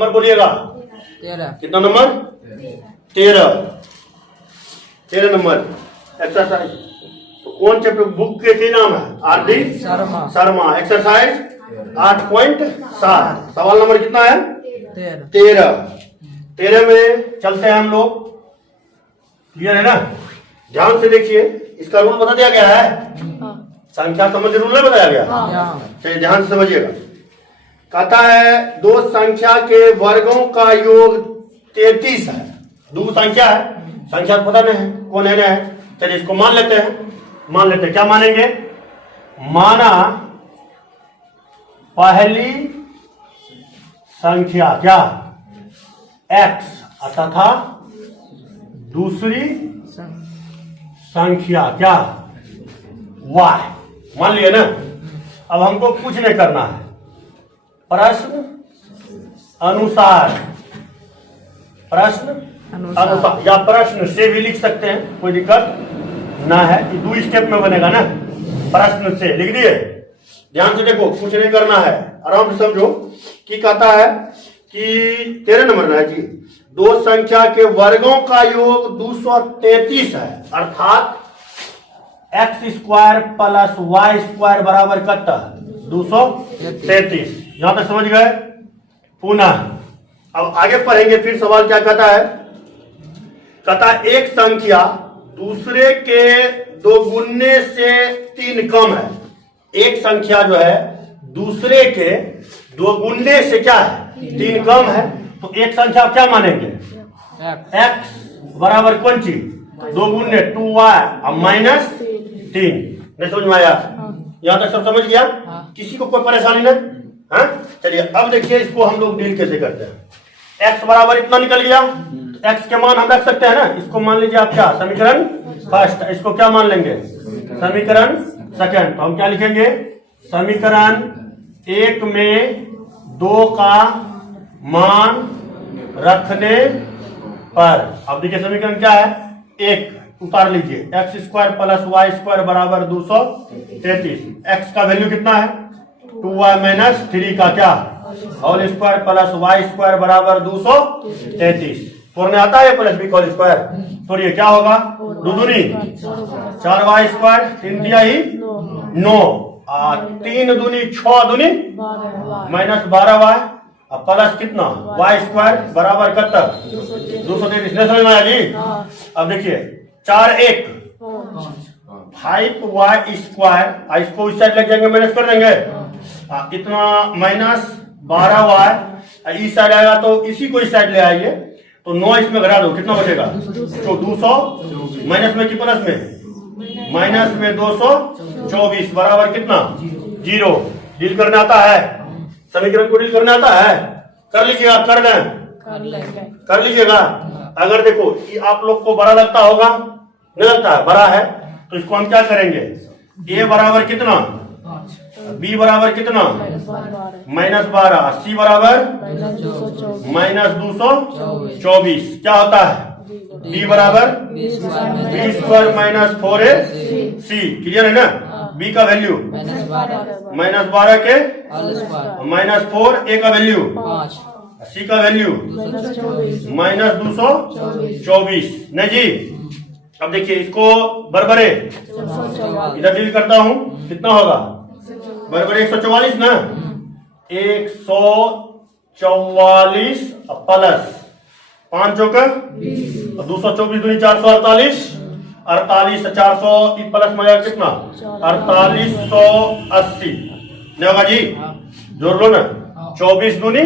Number बोलिएगा। 13। कितना number? 13 number exercise. तो कौन चैप्टर बुक के नाम है? आर.डी. शर्मा। एक्सरसाइज 8.7। सवाल नंबर कितना है? 13 में चलते हैं हम लोग। क्लियर है ना? ध्यान से देखिए, इसका रूल बता दिया गया है। संख्या संबंधी रूल नहीं बताया गया? चलिए ध्यान से समझिएगा। कहता है दो संख्या के वर्गों का योग 33 है। दो संख्या है, संख्या पता नहीं है कौन है ना है। चलिए इसको मान लेते हैं। क्या मानेंगे? माना पहली संख्या क्या x तथा दूसरी संख्या क्या y। मान लिया ना? अब हमको कुछ नहीं करना है, प्रश्न अनुसार या प्रश्न से भी लिख सकते हैं, कोई दिक्कत ना है। ये 2 स्टेप में बनेगा ना। प्रश्न से लिख दिए। ध्यान से देखो, कुछ नहीं करना है, आराम से समझो। कि कहता है कि 13 नंबर ना है जी, दो संख्या के वर्गों का योग 233 है, अर्थात x square plus y square बराबर कितना? 233। यहां तक समझ गए? पुनः अब आगे पढ़ेंगे। फिर सवाल क्या कहता है? कहता एक संख्या दूसरे के 2 गुने से 3 कम है। एक संख्या जो है दूसरे के 2 गुने से क्या है? 3 कम है। तो एक संख्या क्या मानेंगे? x बराबर कौन चीज? 2 गुने 2y माइनस 3। नहीं समझ में आया? यहां तक सब समझ गया? किसी को कोई परेशानी नहीं? हाँ, चलिए अब देखिए इसको हम लोग डील कैसे करते हैं। x बराबर इतना निकल गया, तो x के मान हम रख सकते हैं ना। इसको मान लीजिए आप क्या? समीकरण फर्स्ट। इसको क्या मान लेंगे? समीकरण सेकंड। तो हम क्या लिखेंगे? समीकरण 1 में 2 का मान रखने पर, अब देखिए समीकरण क्या है? 1 उतार लीजिए, x square plus Y square बराबर 233। x का वैल्यू कितना है? 2y माइनस 3 का क्या whole square plus Y square बराबर 233। तोड़ने आता है प्लस बी होल स्क्वायर? तोड़िए, क्या होगा? 2 दूनी 4y स्क्वायर, 3 दिया ही 9, 3 दूनी 6 दूनी माइनस 12y प्लस कितना? y स्क्वायर बराबर कितना? 233। नहीं समझ में आया जी? अब देखिए 4 1 5y स्क्वायर, इसको इस साइड लग जाएंगे, माइनस कर देंगे। इतना माइनस 12y इस साइड आएगा, तो इसी को इस साइड ले आइए, तो 9 इसमें घटा दो, कितना बचेगा? तो 200 माइनस में कि प्लस में? माइनस में 224 बराबर कितना? 0। डील करने आता है? समीकरण को डील करने आता है? कर लीजिएगा, कर दें, कर लीजिएगा। अगर देखो ये आप लोग को बड़ा लगता होगा, नहीं लगता है? बड़ा है तो इसको हम क्या करेंगे? a बराबर कितना? b बराबर कितना? माइनस 12। c बराबर माइनस 224। क्या होता है? b बराबर b square minus 4ac। Clear है ना? b का वैल्यू माइनस 12 के माइनस 4, a का वैल्यू c का वैल्यू माइनस 224। नहीं जी? अब देखिए इसको बरबरे इधर डील करता हूं, कितना होगा? बरबरे 144 ना? 144 प्लस 5 चौका 224 दूनी 448, 48 400 प्लस में कितना? 4880। नहीं होगा जी? जोड़ लो ना। 24 दूनी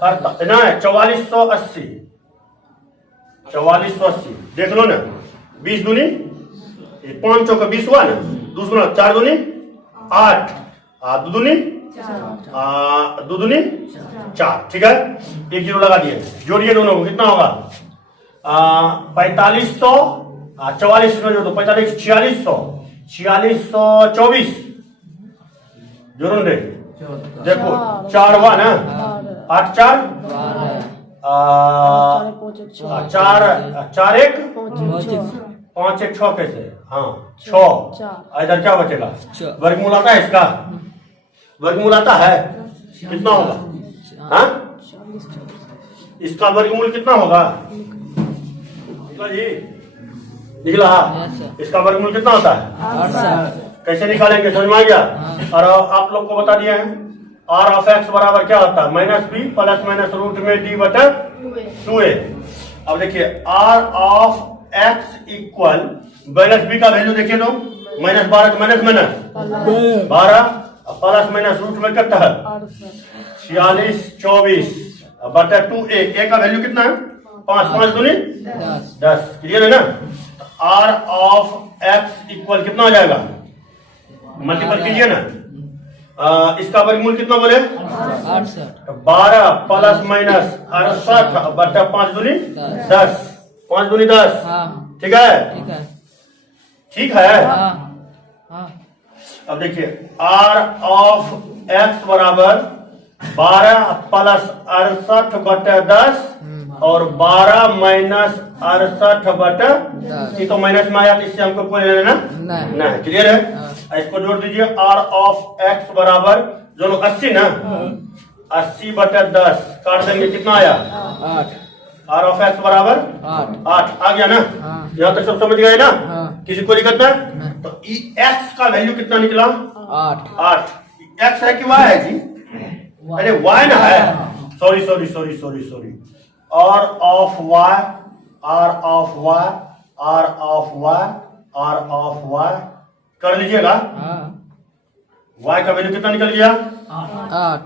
ना 4480, 4480 देख लो ना। 20 दूनी 5 चौका 20 हुआ ना? दूसरा 4 दूनी 8, 2 दूनी 4। ठीक है, 1 0 लगा दिए। जोड़िए दोनों को, कितना होगा? 4500 44 में जोड़ दो, 45 4600 4624। जोड़ो दे, देखो 4 हुआ ना? 8 4 4 4 1 5 1 6 कैसे? हाँ 6। इधर क्या बचेगा? वर्गमूल आता है इसका? वर्गमूल आता है? कितना होगा? हाँ इसका वर्गमूल कितना होगा? निकला जी, निकला। इसका वर्गमूल कितना होता है? कैसे निकालेंगे, समझ में आ गया? और आप लोग को बता दिया है आर ऑफ एक्स बराबर क्या होता है? Minus B plus minus root में डी बटा 2a। अब देखिए R of X equal minus B का वैल्यू देखिए तो -12 तो माइनस 12 प्लस माइनस रूट में कितना है 46 24 बटा 2a। a का वैल्यू कितना है 5 5 दूनी 10। क्लियर है ना? आर ऑफ एक्स इक्वल कितना हो जाएगा? मल्टीपल कीजिए ना। इसका वर्गमूल कितना बोले? 12 प्लस माइनस 68 बटा 5 दूनी 10 5 दूनी 10। ठीक है? ठीक है। अब देखिए आर ऑफ एक्स बराबर 12 प्लस 68 बटा 10 और 12 माइनस 68 बटा, ये तो माइनस में आया तो इससे हमको कोई लेना ना। क्लियर है? इसको जोड़ दीजिए आर ऑफ एक्स बराबर जो 80 ना 80 बटा 10 काट देंगे कितना आया 8। आर ऑफ एक्स बराबर 8 आ गया ना? यहाँ तक सब समझ गए ना? किसी को दिक्कत ना? तो ई एक्स का वैल्यू कितना निकला 8। एक्स है कि वाई है जी? अरे वाई ना है, sorry. R of Y R of Y R of Y R of Y कर लीजिएगा। y का वैल्यू कितना निकल गया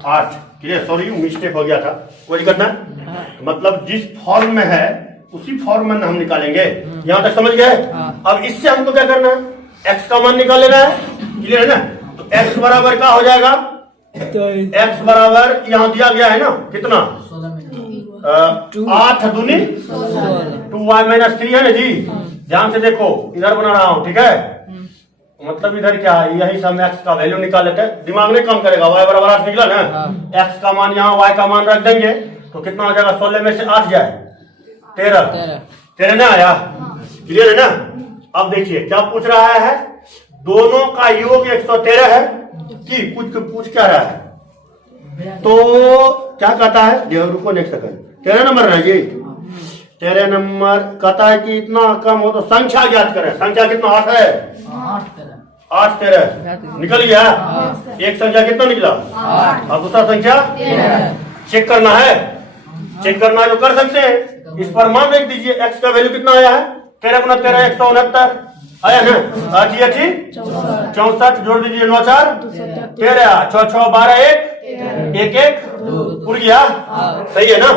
8। क्लियर? सॉरी मिस्टेक हो गया था, कोई दिक्कत ना। मतलब जिस फॉर्म में है उसी फॉर्म में हम निकालेंगे। यहाँ तक समझ गए? अब इससे हमको क्या करना है x का मान निकाल लेना है। क्लियर है ना? तो x बराबर क्या हो जाएगा? x बराबर यहाँ दिया गया है ना कितना 8 दूनी 2y माइनस 3 है ना जी? ध्यान से देखो इधर बना रहा हूं। ठीक है? मतलब इधर क्या है यही सब x का वैल्यू निकाल लेते हैं, दिमाग नहीं काम करेगा। y बराबर 8 निकला ना, x का मान यहाँ y का मान रख देंगे तो कितना हो जाएगा 16 में से 8 जाए 13 ना आया। क्लियर है ना? अब देखिए क्या पूछ रहा है, दोनों का योग 113 है कि पूछ क्या रहा है? तो क्या कहता है, रुको नेक्स्ट सेकंड, 13 नंबर है जी। 13 नंबर कहता है कि इतना कम हो तो संख्या ज्ञात करें। संख्या कितना 8 है 8 13 निकल गया। एक संख्या कितना निकला 8 और दूसरा संख्या चेक करना है। चेक करना है तो कर सकते हैं। इस पर मान रख दीजिए x का वैल्यू कितना आया है 13 गुना 13 169 आया ना। 8 64 जोड़ दीजिए 9 4 13 6 6 12 1 1 उड़ गया। सही है ना?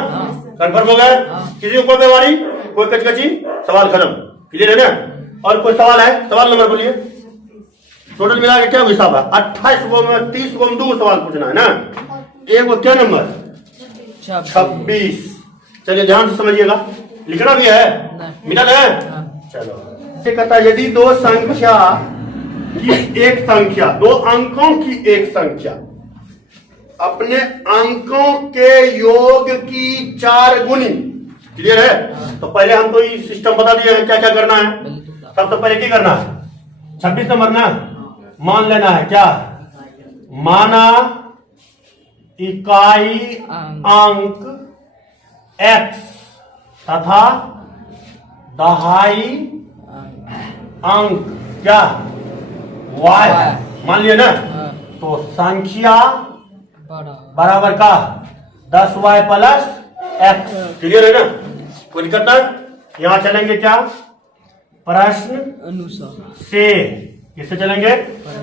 कंफर्म हो गया? किसी को कोई बीमारी कोई कचकची सवाल खत्म। क्लियर है ना? और कोई सवाल है? सवाल नंबर बोलिए। टोटल मिला के क्या हिसाब है 28 को में 30 को में 2 सवाल पूछना है ना। एक वो क्या नंबर 26। चलिए ध्यान से समझिएगा, लिखना भी है मिला है। चलो कहता है यदि दो संख्या की एक संख्या, दो अंकों की एक संख्या अपने अंकों के योग की 4 गुनी। क्लियर है? तो पहले हम तो ये सिस्टम बता दिए हैं क्या क्या करना है। सबसे पहले क्या करना है 26 नंबर ना मान लेना है क्या, माना इकाई अंक x तथा दहाई अंक क्या y मान लिया ना। तो संख्या बराबर का 10y प्लस x। क्लियर है ना? कोई दिक्कत ना? यहां चलेंगे क्या प्रश्न अनुसार से। किससे चलेंगे?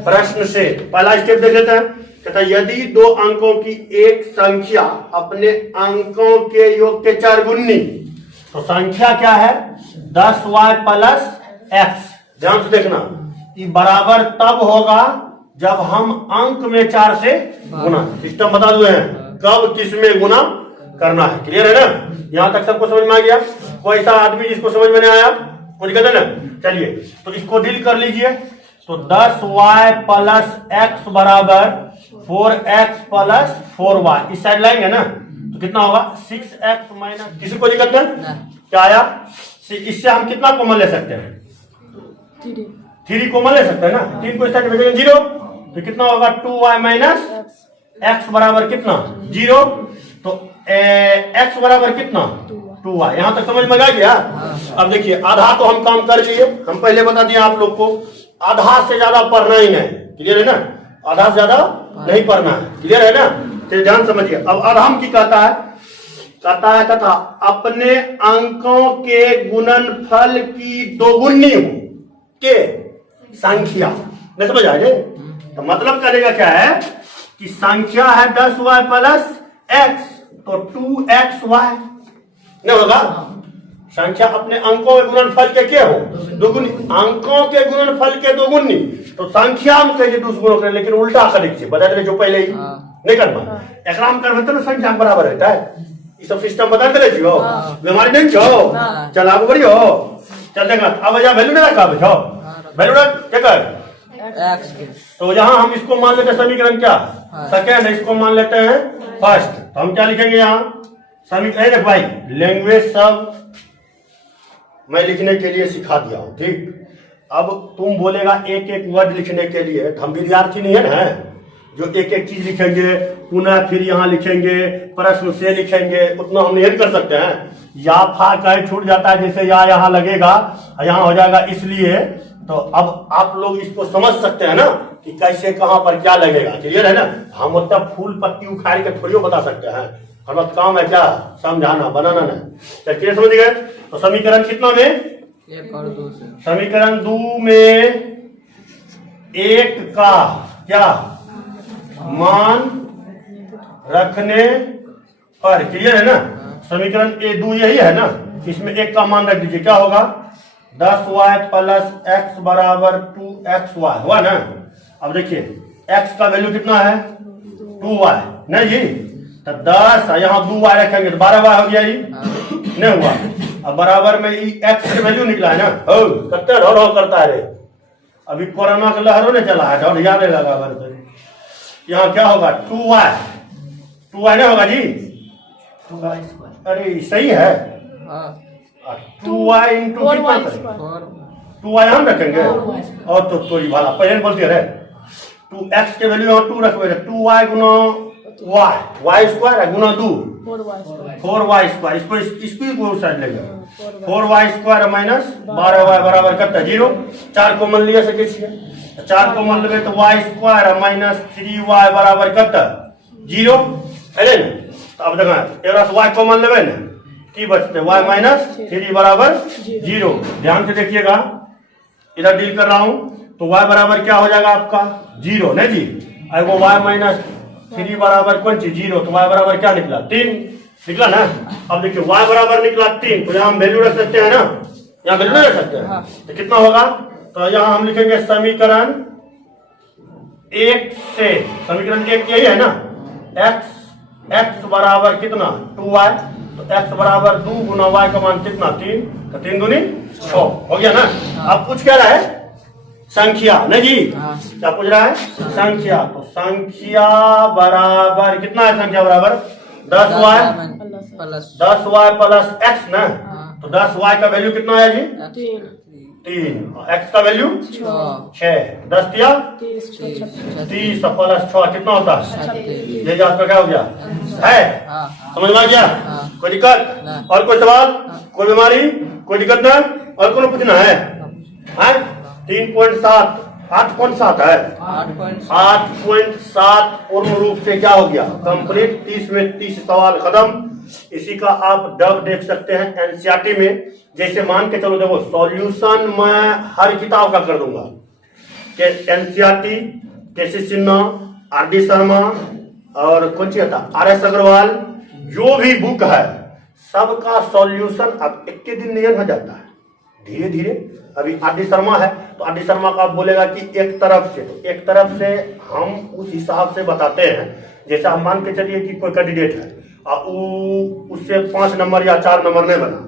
प्रश्न से। पहला स्टेप देख लेते हैं। कहता है यदि दो अंकों की एक संख्या अपने अंकों के योग के 4 गुनी, तो संख्या क्या है 10y प्लस x। ध्यान से देखना, ये बराबर तब होगा जब हम अंक में 4 से गुना। सिस्टम बता दिए हैं कब किस में गुना करना है। क्लियर है ना? यहां तक सबको समझ में आ गया? कोई ऐसा आदमी जिसको समझ में नहीं आया कोई दिक्कत है ना? चलिए तो इसको डील कर लीजिए। तो 10y प्लस x बराबर 4x प्लस 4y। इस साइड लाएंगे ना तो कितना होगा 6x माइनस। किसी को दिक्कत है? क्या आया? इससे हम कितना कॉमन ले सकते हैं 3 कॉमन ले सकते हैं ना। 3 को इस साइड भेजेंगे 0 तो कितना होगा 2y माइनस x बराबर कितना 0। तो एक्स बराबर कितना 2y। यहां तक समझ में आ गया। अब देखिए आधा तो हम काम कर लिए, हम पहले बता दिए आप लोग को आधा से ज्यादा पढ़ना ही नहीं, क्लियर है ना, आधा से ज्यादा नहीं पढ़ना है, क्लियर है ना। तो ध्यान समझिए। अब आधाम की कहता है तथा अपने अंकों के गुणनफल की दोगुनी हो के संख्या, नहीं समझ आ गए। तो मतलब करेगा क्या है कि संख्या है 10y प्लस x, तो 2xy नहीं होगा। संख्या अपने अंकों के गुणनफल के क्या हो दोगुनी, अंकों के गुणनफल के दोगुनी, तो संख्या हम कहिए दुष्गुणों करें, लेकिन उल्टा करेंगे बता दे जो पहले ही नहीं करना एकराम करबे तो संख्या बराबर रहता है। ये सब सिस्टम बता दे जियो बीमारी नहीं छो चल आगे बढ़ियो चल देखा। अब जा वैल्यू नहीं रखा छो वैल्यू क्या कर एक्स के, तो यहाँ हम इसको मान लेते हैं समीकरण क्या सेकेंड, इसको मान लेते हैं फर्स्ट। तो हम क्या लिखेंगे यहाँ समीकरण, देख भाई लैंग्वेज सब मैं लिखने के लिए सिखा दिया हूँ, ठीक। अब तुम बोलेगा एक एक वर्ड लिखने के लिए, तो हम विद्यार्थी नहीं है ना जो एक एक चीज लिखेंगे पुनः फिर यहाँ लिखेंगे प्रश्न से लिखेंगे, उतना हम नहीं कर सकते हैं। या फा कहे छूट जाता है, जैसे या यहाँ लगेगा यहाँ हो जाएगा, इसलिए तो अब आप लोग इसको समझ सकते हैं ना कि कैसे कहाँ पर क्या लगेगा, क्लियर है ना। हम उतना फूल पत्ती उखाड़ के थोड़ी बता सकते हैं, हमारा काम है क्या समझाना बनाना नहीं, क्लियर समझ गए। तो समीकरण कितना में 1 और 2 से, समीकरण 2 में 1 का क्या मान रखने पर, क्लियर है ना। समीकरण A2 यही है ना, इसमें 1 का मान रख दीजिए, क्या होगा 10y प्लस x बराबर 2xy हुआ ना। अब देखिए x का वैल्यू कितना है 2y नहीं जी, तो 10 यहाँ 2y रखेंगे तो 12y हो गया, ये नहीं हुआ। अब बराबर में ये x की वैल्यू निकला है ना, हो कितना ढो करता है रे, अभी कोरोना का लहरों ने चला है, ढो याद नहीं लगा बरते। यहाँ क्या होगा 2y नहीं होगा जी, अरे सही है 2y इंटू कितना करें 2y हम रखेंगे और तो थोड़ी भाला पहले बोलते रहे 2x के वैल्यू यहाँ 2 रखोगे 2y गुना y स्क्वायर है गुना 2 4y स्क्वायर, इसको साइड लेगा 4y स्क्वायर माइनस 12y बराबर करता 0। 4 को मान लिया सके 4 को मान लेंगे तो y स्क्वायर माइनस 3y बराबर करता 0 है ना। तो अब देखा एक y को मान लेंगे ना की बचते y माइनस 3 बराबर 0। ध्यान से देखिएगा इधर डील कर रहा हूं तो y बराबर क्या हो जाएगा आपका 0 नहीं जी, और वो y माइनस 3 बराबर कौन सी 0, तो y बराबर क्या निकला 3 निकला ना। अब देखिए y बराबर निकला 3, तो यहाँ हम वैल्यू रख सकते हैं ना, यहाँ वैल्यू नहीं रख सकते हैं, तो कितना होगा तो यहाँ हम लिखेंगे समीकरण 1 से, समीकरण 1 यही है ना x बराबर कितना 2y, तो x बराबर 2 गुना y का मान कितना 3, तो 3 दूनी 6 हो गया ना। अब पूछ क्या रहा है संख्या नहीं जी, क्या पूछ रहा है संख्या, तो संख्या बराबर कितना है, संख्या बराबर 10y प्लस x ना, तो 10y का वैल्यू कितना है जी 3, x का वैल्यू 6, 10 दिया 30 प्लस 6 कितना होता है, ये आपका क्या हो गया है, समझ में आ गया, कोई दिक्कत और कोई सवाल कोई बीमारी कोई दिक्कत ना, और कौन पूछना है 3.7 8.7 है 8.7 पूर्ण रूप से क्या हो गया कंप्लीट, 30 में 30 सवाल खत्म। इसी का आप डब देख सकते हैं एनसीईआरटी में, जैसे मान के चलो देखो सॉल्यूशन मैं हर किताब का कर दूंगा कि एनसीईआरटी केसी सिन्हा आर.डी. शर्मा और कौन सी था आर.एस. अग्रवाल, जो भी बुक है सबका सॉल्यूशन अब एक के दिन नहीं हो जाता है, धीरे धीरे। अभी आर.डी. शर्मा है तो आर.डी. शर्मा का आप बोलेगा कि एक तरफ से, तो एक तरफ से हम उस हिसाब से बताते हैं, जैसे हम मान के चलिए कि कोई कैंडिडेट है उससे 5 नंबर या 4 नंबर नहीं बना,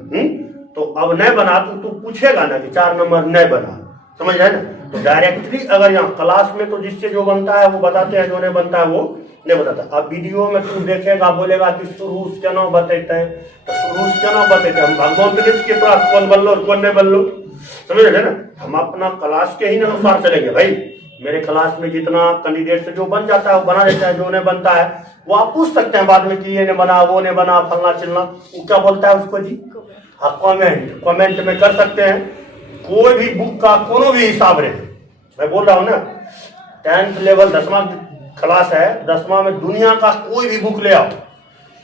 तो अब नहीं बना तो पूछेगा ना कि 4 नंबर नहीं बना, समझ रहे ना। तो डायरेक्टली अगर यहाँ क्लास में तो जिससे जो बनता है वो बताते हैं, जो नहीं बनता है वो नहीं बताता। अब वीडियो में तू देखेगा बोलेगा कि शुरू क्या नाम बताते हैं, तो शुरू क्या नाम बताते हैं, हम भगवान के क्लास कौन बन लो कौन नहीं बन लो, समझ रहे ना। हम अपना क्लास के ही अनुसार चलेंगे भाई, मेरे क्लास में जितना कैंडिडेट से जो बन जाता है वो बना देता है, जो नहीं बनता है वो आप पूछ सकते हैं बाद में कि ये नहीं बना, वो नहीं बना, फलना चिलना, वो क्या बोलता है उसको जी? हाँ, कमेंट में कर सकते हैं। कोई भी बुक का कोनो भी हिसाब रहे, मैं बोल रहा हूँ ना, 10th लेवल 10वां क्लास है, 10वां में दुनिया का कोई भी बुक ले आओ,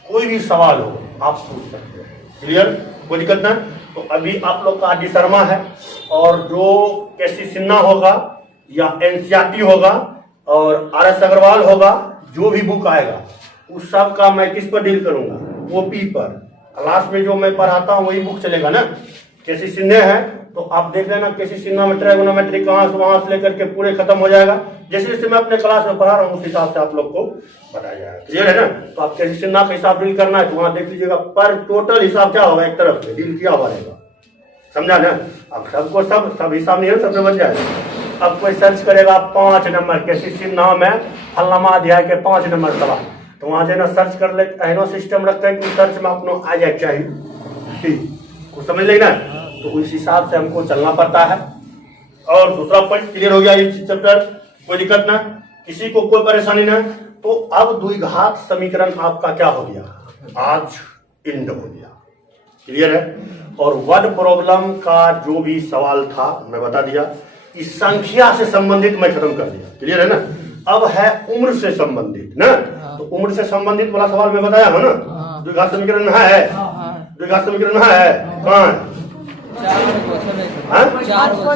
कोई भी सवाल हो आप पूछ सकते हैं। क्लियर? कोई दिक्कत ना। तो अभी आप लोग का आदि शर्मा है, और जो केसी सिन्हा होगा या एनसीईआरटी होगा और RS अग्रवाल होगा, जो भी बुक आएगा उस सब का मैं किस पर डील करूंगा? ओपी पर। क्लास में जो मैं पढ़ाता हूँ वही बुक चलेगा ना। केसी सिन्हा है तो आप देख लेना, केसी सिन्हा में ट्रायगोनोमेट्री कहाँ से वहां से लेकर के पूरे खत्म हो जाएगा। जैसे जैसे मैं अपने क्लास में पढ़ा रहा हूँ उस हिसाब से आप लोग को बताया जाएगा। क्लियर है ना? तो आप केसी सिन्हा का हिसाब डील करना है तो वहां देख लीजिएगा, पर टोटल हिसाब क्या होगा, एक तरफ से डील किया हुआ रहेगा। समझा ना? अब सबको सब हिसाब नहीं है, सबसे बन जाएगा। अब कोई सर्च करेगा 5 नंबर केसी सिन्हा में फलनामा अध्याय के 5 नंबर सवाल, तो वहां से ना सर्च कर ले, एनो सिस्टम रखते हैं कि सर्च में अपनो आ जाए चाहिए। ठीक, कुछ समझ लेना। तो उस हिसाब से हमको चलना पड़ता है। और दूसरा पॉइंट क्लियर हो गया ये चैप्टर, कोई दिक्कत ना, किसी को कोई परेशानी ना। तो अब द्विघात समीकरण आपका क्या हो गया, आज इंड हो गया। क्लियर है? और वर्ड प्रॉब्लम का जो भी सवाल था मैं बता दिया, इस संख्या से संबंधित मैं खत्म कर दिया। क्लियर है ना? अब है उम्र से संबंधित ना। तो उम्र से संबंधित वाला सवाल मैं बताया हूं ना, द्विघात समीकरण में है, द्विघात समीकरण में है, कहाँ है?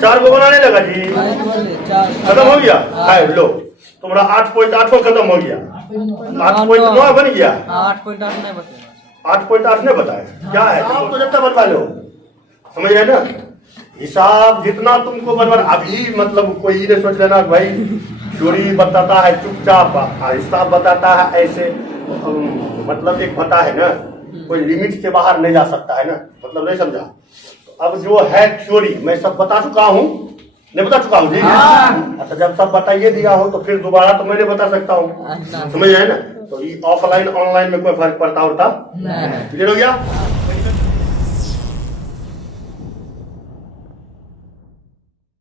4 को बनाने लगा जी, खत्म हो गया। है लो, तुम्हारा 8.8 खत्म हो गया, 8.9 बन गया, 8.8 नहीं बताया क्या है, तो जब तक बनवा लो। समझ रहे ना? हिसाब जितना तुमको बनवा, अभी मतलब कोई ये सोच लेना भाई चोरी बताता है चुपचाप, हिसाब बताता है ऐसे, मतलब एक पता है ना, कोई लिमिट से बाहर नहीं जा सकता है ना, मतलब नहीं समझा? अब जो है थ्योरी मैं सब बता चुका हूँ, नहीं बता चुका हूँ जी? अच्छा, जब सब बताइए दिया हो तो फिर दोबारा तो मैं नहीं बता सकता हूँ। समझ रहे ना? तो ये ऑफलाइन ऑनलाइन में कोई फर्क पड़ता होता? क्लियर हो गया?